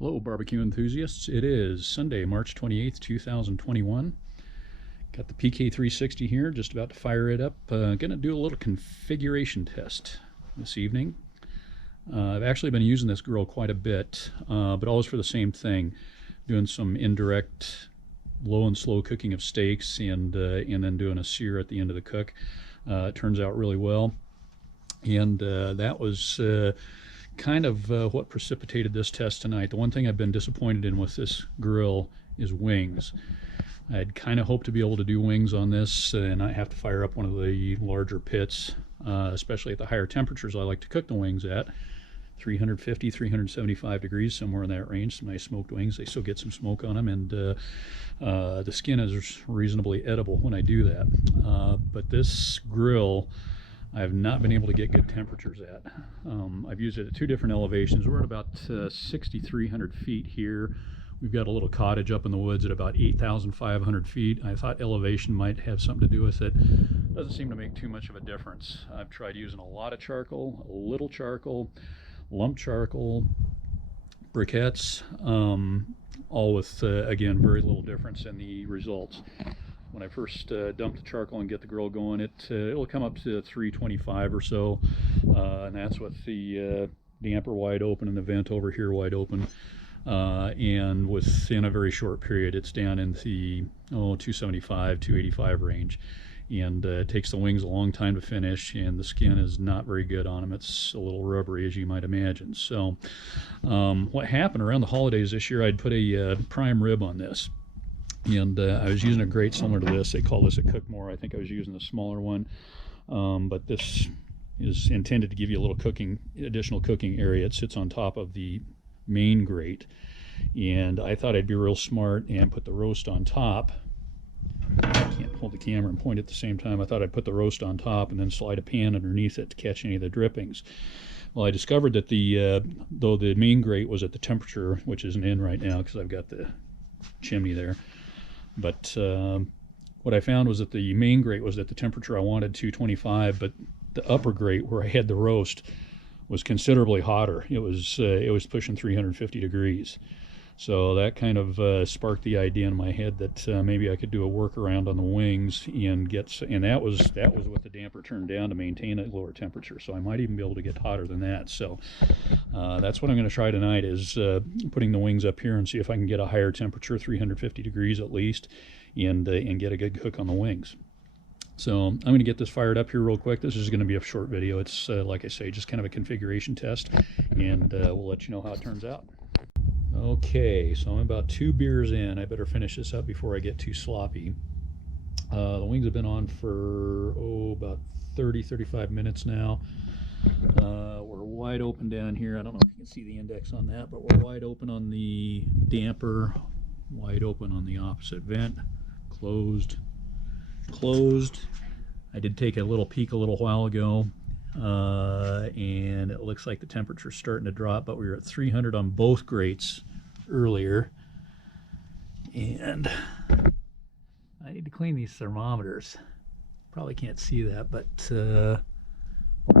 Hello, barbecue enthusiasts. It is Sunday, March 28th, 2021. Got the PK360 here, just about to fire it up. Going to do a little configuration test this evening. I've actually been using this grill quite a bit, but always for the same thing, doing some indirect low and slow cooking of steaks and then doing a sear at the end of the cook. It turns out really well. And that was kind of what precipitated this test tonight. The one thing I've been disappointed in with this grill is wings. I'd kind of hoped to be able to do wings on this and not have to fire up one of the larger pits, especially at the higher temperatures I like to cook the wings at. 350, 375 degrees, somewhere in that range. Some nice smoked wings. They still get some smoke on them, and the skin is reasonably edible when I do that. But this grill, I've not been able to get good temperatures at. I've used it at two different elevations. We're at about 6,300 feet here. We've got a little cottage up in the woods at about 8,500 feet. I thought elevation might have something to do with it. Doesn't seem to make too much of a difference. I've tried using a lot of charcoal, a little charcoal, lump charcoal, briquettes, all with, again, very little difference in the results. When I first dump the charcoal and get the grill going, it'll come up to 325 or so, and that's with the damper wide open and the vent over here wide open. And within a very short period, it's down in the 275, 285 range. And it takes the wings a long time to finish, and the skin is not very good on them. It's a little rubbery, as you might imagine. So what happened around the holidays this year, I'd put a prime rib on this. And I was using a grate similar to this. They call this a Cookmore. I think I was using the smaller one. But this is intended to give you a little additional cooking area. It sits on top of the main grate. And I thought I'd be real smart and put the roast on top. I can't hold the camera and point at the same time. I thought I'd put the roast on top and then slide a pan underneath it to catch any of the drippings. Well, I discovered that though the main grate was at the temperature, which isn't in right now because I've got the chimney there, but what I found was that the main grate was at the temperature I wanted, 225, but the upper grate where I had the roast was considerably hotter. It was pushing 350 degrees. So that kind of sparked the idea in my head that maybe I could do a workaround on the wings and that was with the damper turned down to maintain a lower temperature. So I might even be able to get hotter than that. So that's what I'm going to try tonight, is putting the wings up here and see if I can get a higher temperature, 350 degrees at least, and get a good cook on the wings. So I'm going to get this fired up here real quick. This is going to be a short video. It's like I say, just kind of a configuration test, and we'll let you know how it turns out. Okay, so I'm about 2 beers in. I better finish this up before I get too sloppy. The wings have been on for about 30-35 minutes now. We're wide open down here. I don't know if you can see the index on that, but we're wide open on the damper, wide open on the opposite vent, closed. I did take a little peek a little while ago, and it looks like the temperature's starting to drop, but we were at 300 on both grates earlier, and I need to clean these thermometers. Probably can't see that, but we're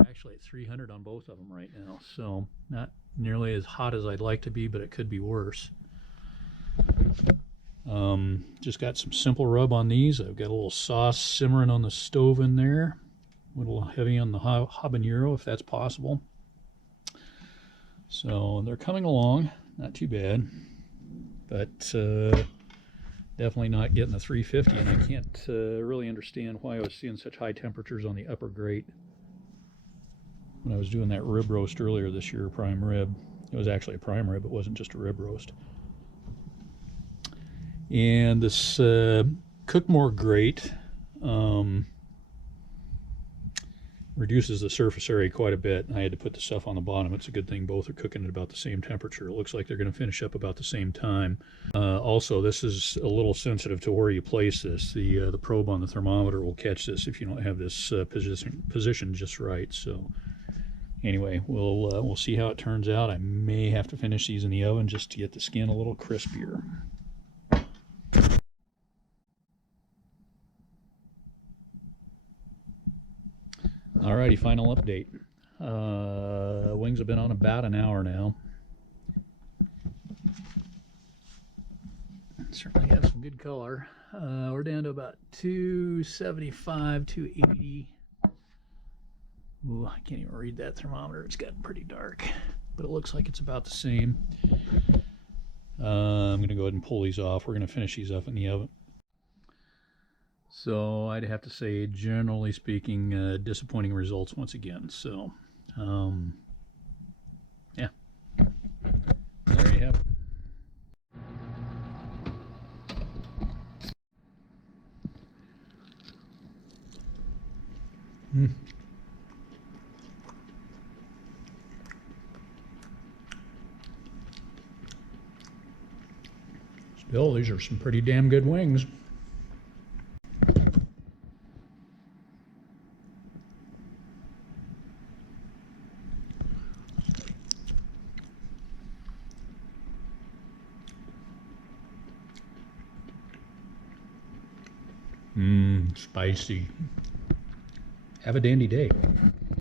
actually at 300 on both of them right now, so not nearly as hot as I'd like to be, but it could be worse. Just got some simple rub on these. I've got a little sauce simmering on the stove in there. A little heavy on the habanero, if that's possible. So they're coming along, not too bad, but definitely not getting the 350, and I can't really understand why I was seeing such high temperatures on the upper grate when I was doing that rib roast earlier this year, prime rib. It was actually a prime rib, it wasn't just a rib roast. And this Cookmore grate reduces the surface area quite a bit. I had to put the stuff on the bottom. It's a good thing both are cooking at about the same temperature. It looks like they're going to finish up about the same time. Also, this is a little sensitive to where you place this. The probe on the thermometer will catch this if you don't have this position just right. So anyway, we'll see how it turns out. I may have to finish these in the oven just to get the skin a little crispier. Alrighty, final update. Wings have been on about an hour now. certainly have some good color. We're down to about 275, 280. Ooh, I can't even read that thermometer. It's gotten pretty dark, but it looks like it's about the same. I'm going to go ahead and pull these off. We're going to finish these up in the oven. So I'd have to say, generally speaking, disappointing results once again. So, yeah, there you have it. Still, these are some pretty damn good wings. Spicy. Have a dandy day.